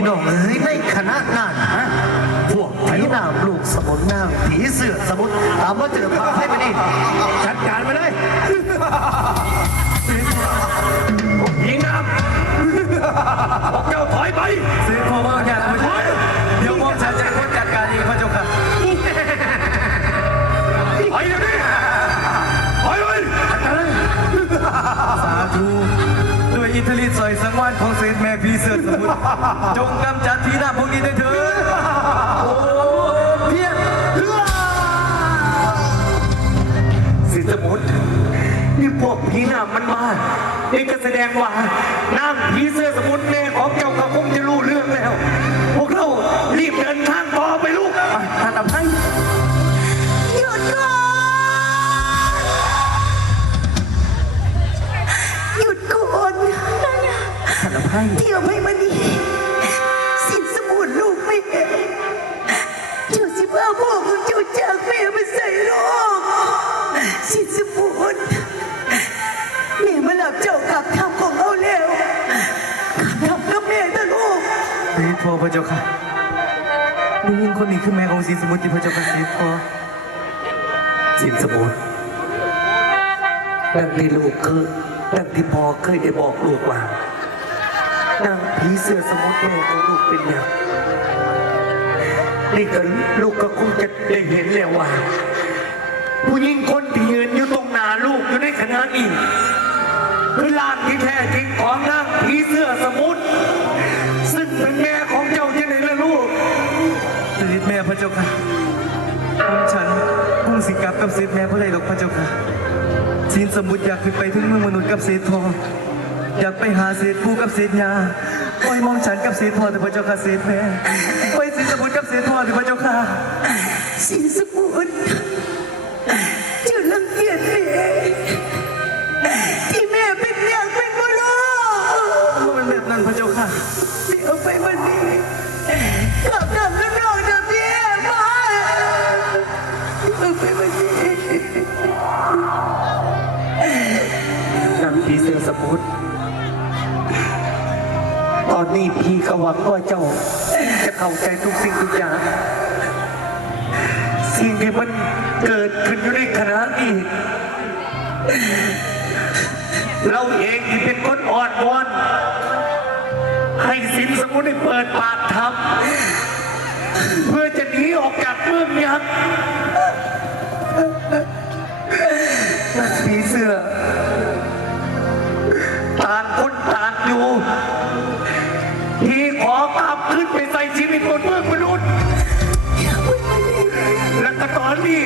พี่น้องเอ้ยในคณะนั้นนะพวกผีนามลูกสมุนนางผีเสือสมุนตามมาเจอพาให้มานี่จัดการมาเลยยิงน้ำพวกเจ้าถอยไป ธิฤทธิ์สอยสังวานของเศษแม่พีเสือสมุทรจงกำจัดทีหน้าพวกนี้ได้เถิดโอ้เพียรเสิสมุทรนี่พวกผีน้ามันมานี่ก็แสดงว่าน้ำผีเสื้อสมุทรแม่ย ท่านอภัยเที่ยวไม่มานี่สินสมุนลูกแม่เจ้าสิบห้าพ่อของเจ้าจากแม่มาใส่โลกสินสมุนแม่มาหลับเจ้ากลับทำของเอาแล้วกลับทำกับแม่ตะลูกสีพอพระเจ้าค่ะผู้หญิงคนนี้คือแม่ของสีสมุทรที่พระเจ้าค่ะสีพอสินสมุทรดังที่ลูกเคยดังที่พ่อเคยได้บอกลูกว่า นางผีเสื้อสมุทรแม่ของลูกเป็นอย่างนี่ก็ลูกก็คงจะได้เห็นแล้วว่า ผู้หญิงคนที่ยืนอยู่ตรงหน้าลูกอยู่ในขณะนี้คือร่างที่แท้จริงของนางผีเสื้อสมุทรซึ่งเป็นแม่ของเจ้าที่ไหนละลูกเสด็จแม่พระเจ้าค่ะผมฉันกุ้งสิกับกับเสด็จแม่พระไรดอกพระเจ้าค่ะสินสมุทรอยากขึ้นไปถึงเมืองมนุษย์กับเศษทอง อยากไปหาเศษผู้กับเศษยาปล่อยมองฉันกับเศษทองแต่พระเจ้าค่ะเศษแม่ปล่อยสินสมุทรกับเศษทองแต่พระเจ้าค่ะสินสมุนเจ้ารังเกียจแม่ที่แม่เป็นอยากเป็นบุรุษมันแบบนั้นพระเจ้าค่ะเดี๋ยวไปวันนี้กลับกลับกันนอกจากพี่แอบมาเดี๋ยวไปวันนี้นางผีเสื้อสมุทรต อนนี้พี่ก็หวังว่าเจ้า จะเข้าใจทุกสิ่งทุกอย่าง สิ่งที่มันเกิดขึ้นอยู่ในขณะนี้ เราเองที่เป็นคนอ่อนวอน ให้สินสมุทรได้เปิดปากทำเพื่อจะหนีออกจากเมืองยักษ์ผีเสื้อ ไปใส่ชีวิตคนเมื่อมนุษย์และก็ตอนนี้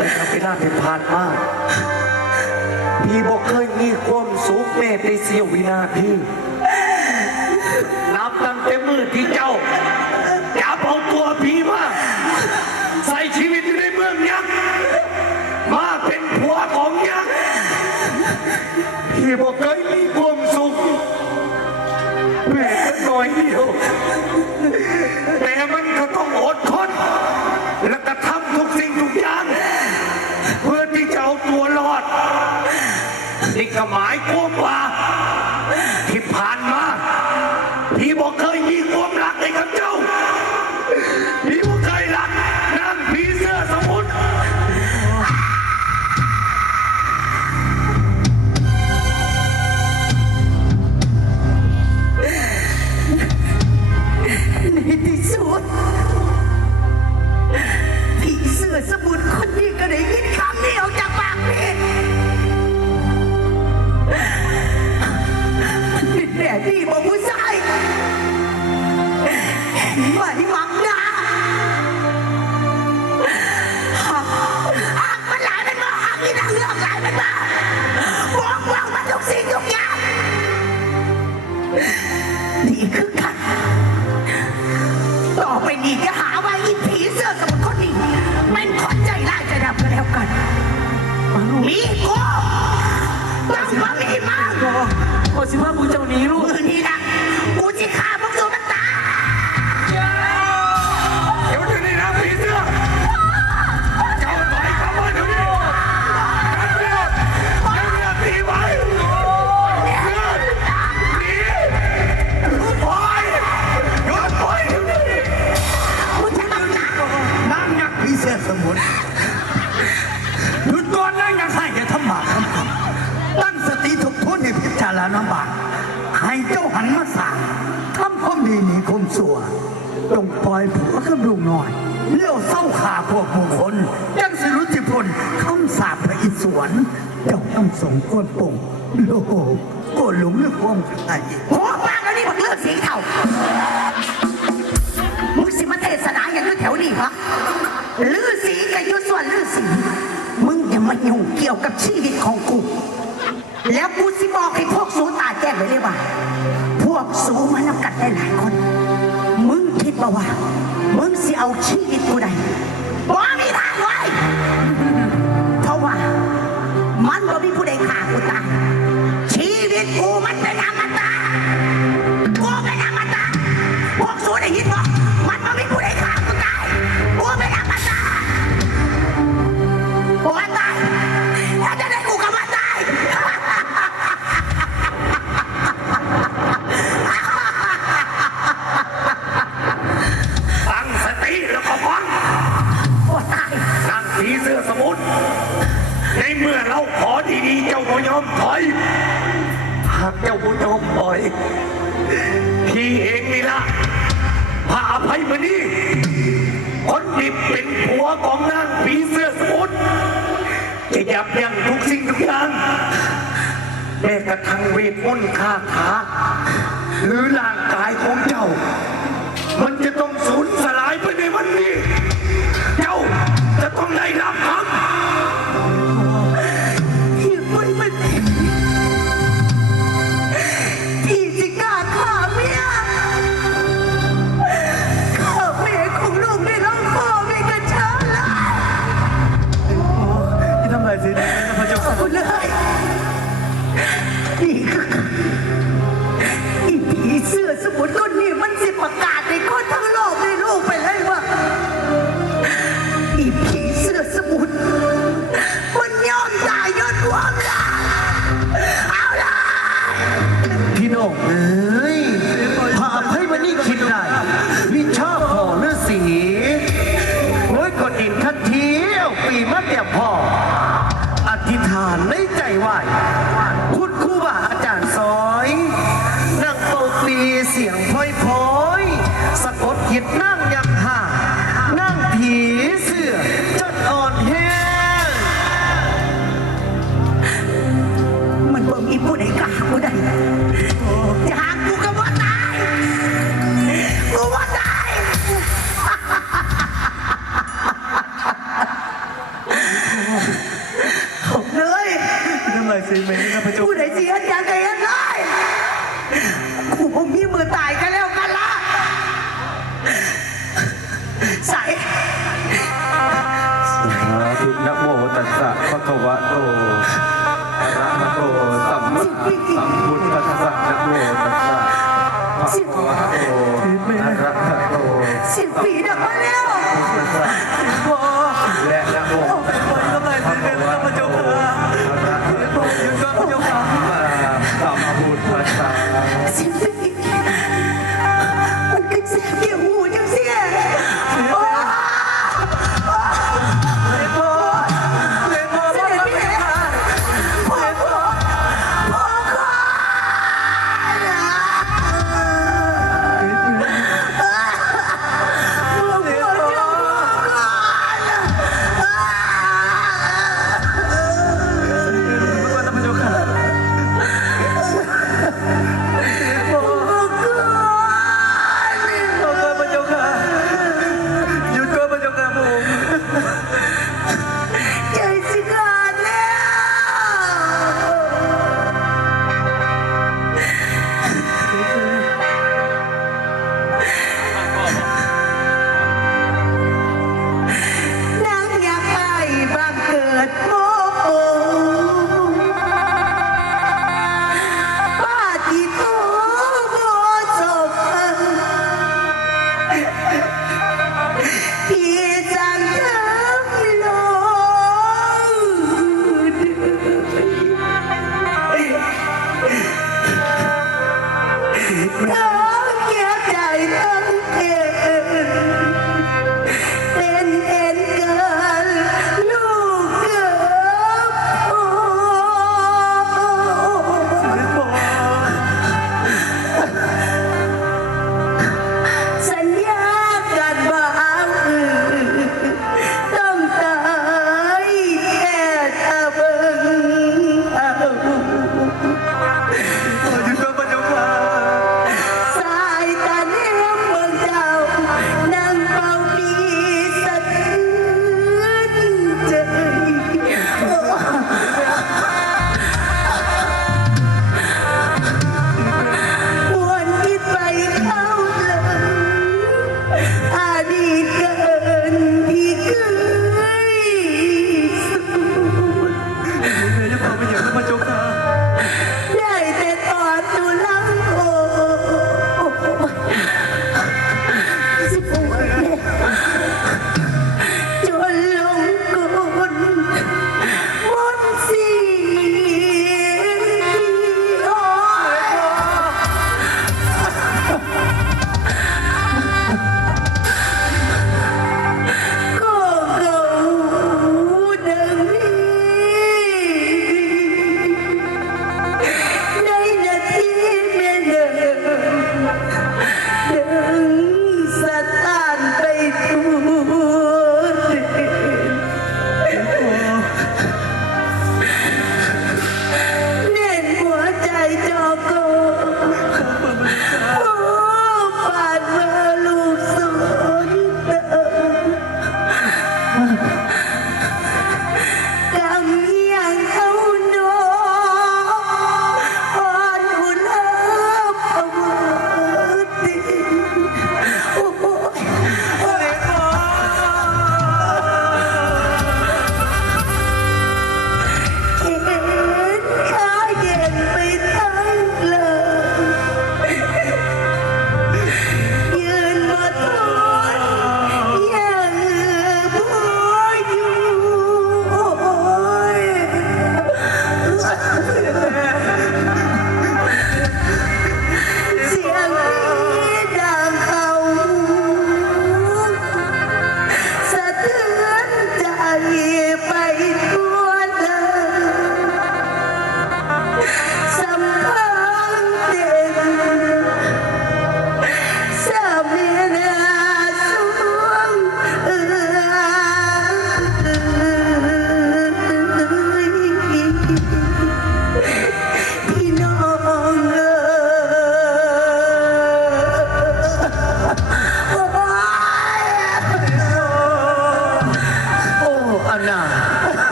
ตลอดเลยครับเวลาที่ผ่านมาก พี่บอกเคยมีความสุขแม้แต่เสี้ยววินาทีนับตั้งแต่มือที่เจ้าจับเอาตัวพี่มาใส่ชีวิตอยู่ในเมืองยักษ์มาเป็นผัวของยักษ์พี่บอกเค หมายความว่า ที่ผ่านมา พี่บอกเคยมีความรักให้กับเจ้า พี่บอกเคยรักนางผีเสื้อสมุทรในที่สุด สิว่ามึงเจ้าหนี้ลูกมือนี้ ดีหนีความชั่วต้องปล่อยผัวกับลูกน้อยเลี้ยวเศร้าขาพวกบุคคลยังสิรุจิพลคำสาปพระอิศวรเจ้าต้องสงควรปงโลกกรธหลงเรื่องความใครหัวปากแล้วนี่บักเลือดสีเทามึงสิมาเทศนาอย่างนี้แถวนี้ปะลือสีกับยุส่วนลือสี มึงอย่ามายุ่งเกี่ยวกับชีวิตของกู แล้วกูสิบอกให้พวกสูตาแจ้งไว้เลยว่า สูมานำกัดได้หลายคน มึงคิดมาว่า มึงสิเอาชีวิตกูได้ จะยับยั้งทุกสิ่งทุกอย่างแม้กระทั่งเวทมนต์คาถาหรือร่างกายของเจ้า มันจะต้องสูญสลายไปในวันนี้ เจ้าจะต้องได้รับคำ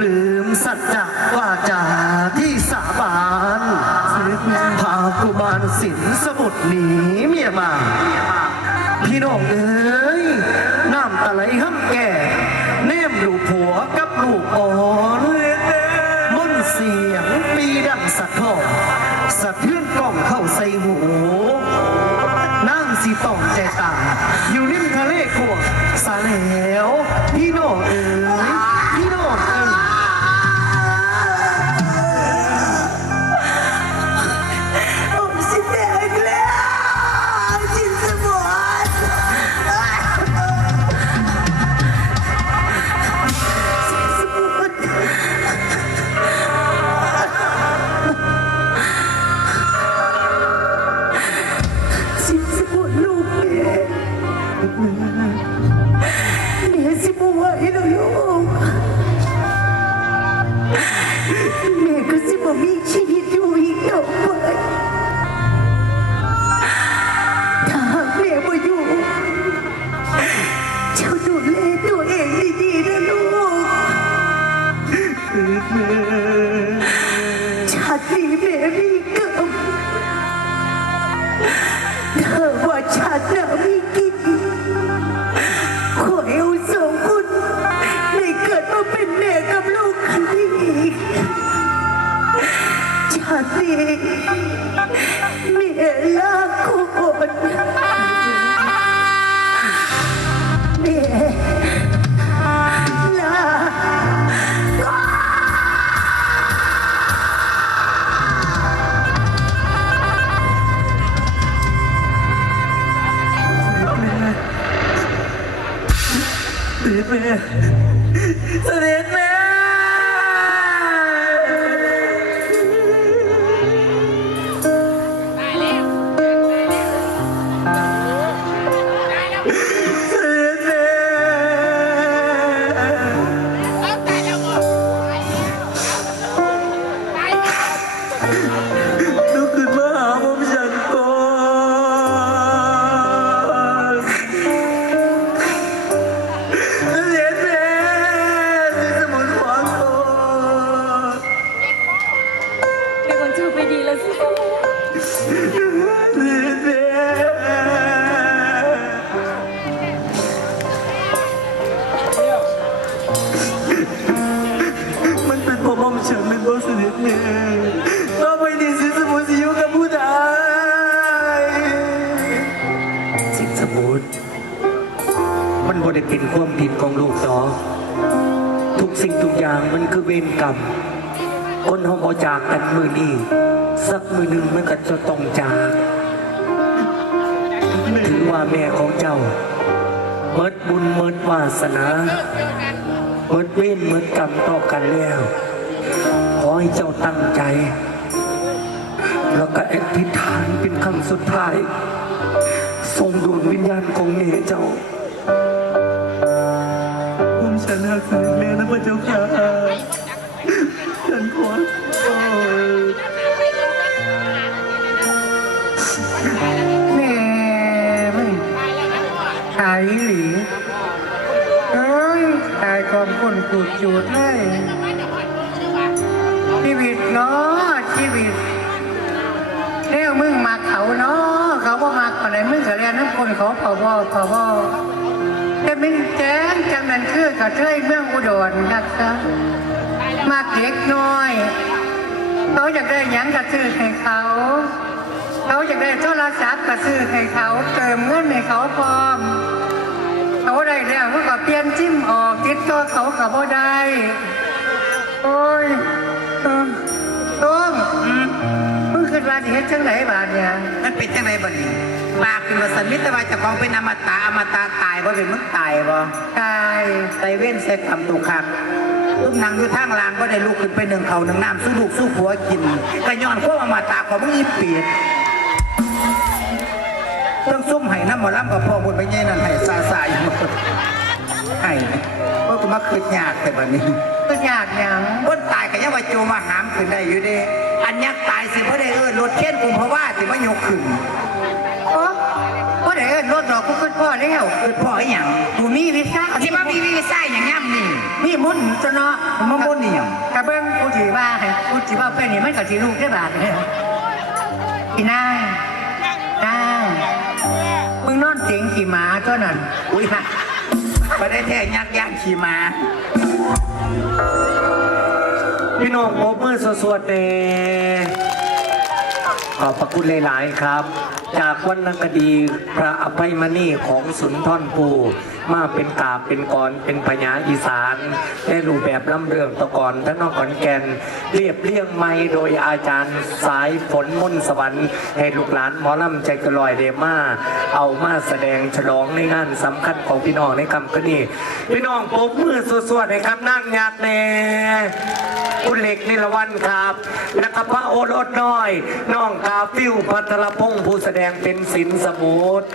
ลืมสัจจะว่าจาที่สาบานพากุมารสินสมุทรหนีเมียมา พี่น้องเอ้ยน้ำตะไหลห้ำแก่เน่มลูกผัวกับลูกอ่อนมนต์เสียงปีดังสะท้อนสะเทือนกล้องเข้าใส่หูนั่งสีต้องใจตางอยู่ริมทะเลขวงสาแล้วพี่น้องเอ๋ย ชาตินี้แม่มีกรรมถ้าว่าชาติหน้ามีกินขอให้เอาสองคนได้เกิดมาเป็นแม่กับลูกคนนี้ฉันเอง เสด็จแม่เสด็จแม่ มือนี้สักมือหนึ่งมันก็จะต้องจากถือว่าแม่ของเจ้าเมิดบุญเมิดวาสนาเมิดเวรเมิดกรรมต่อกันแล้วขอให้เจ้าตั้งใจ แล้วก็อธิษฐานเป็นคำสุดท้ายส่งดวงวิญญาณของแม่เจ้าผมฉันหักเสด็จแม่นะพระเจ้าค่ะฉันขอ ความคนขูดจูดเลยชีวิตเนาะชีวิตแล้วมึงมาเขาเนาะเขาว่ามาคนไหนมึงเรียนน้ำคนเขาเผาบ่เผาบ่แต่มึงแจ้งจังนั้นคือกระเทยเมืองอุดรนะคะมาเด็กน้อย เขาอยากได้ยังกระซื้อให้เขาเขาอยากได้โทรศัพท์ก็ซื้อให้เขา เติมเงินให้เขาพร้อม เขาได้แล้วเขาก็เปลี่ยนจิ้มออกติดตัวเขาก็บ่ได้โอ้ยเออต้องอืมมึงขึ้นมาสิเฮ็ดจังไหนบาดเนี่ยมันเป็นจังไรบ่นี่ปากเป็นว่าสันมิตรว่าเจะของเป็นอมตะอมตะตายบ่เป็นมึงตายบ่ตายไตเว้นใส่คำตุกคักลูกนางอยู่ทางลางก็ได้ลูกขึ้นไปหนึ่งเขาหนึ่งน้ำสู้ลูกสู้ผัวกินก็ย้อนขั้วอมตะของมึงอีปีดต้องซุ่มไห้น้ำหมอลำกับพ่อบุญไปเงี้ยนั่นไห้ซาซาอยู่ไห้เพราะกูมาคืดยากแต่บัดนี้ก็อยากหยังคนตายก็ยังว่าโจมาหามขึ้นได้อยู่เด้อันยักษ์ตายสิเพราะได้เอิ้นรถเข็นกุมภาวะสิมายกขึ้นโอ้บ่ได้เอิ้นรถดอกกูขึ้นพ่อแล้วเอิ้นพ่ออหย่างกูมีวิชาที่มามีวิสัยอย่างย่ำนี่มนี่มุ่นซะเนาะมันบ่เนียมกระเบื้องกูถือว่าให้กูถือว่าเป็นนี่มันก็สิลูกได้บาทเนี่ยอีนาง มึงนอนเจ๋งขี่หมาตัวนั้นอุ้ยฮะไปได้แท้ยักย่างขี่ม้าพี่น้องโอบมือสวดๆเนขอบพระคุณหลาย ๆ ครับ จากวรรณคดีพระอภัยมณีของสุนทรภู มาเป็นกาบเป็นกรเป็นพญาอีสานได้รูปแบบลำเรื่องตะกอนทั้งนอกขอนแก่นเรียบเรียงไม่โดยอาจารย์สายฝนมนต์สวรรค์ให้ลูกหลานหมอลำใจกระลอยเดมาเอามาแสดงฉลองในงานสำคัญของพี่น้องในคำคืนนี้พี่น้องโอบมือสวดๆให้คำนั่งยักแน่คุณเหล็กนิรวันครับและก็พระโอรสน้อย น้องกาฟิวพัทรพงศ์ผู้แสดงเป็นศิลสมุทร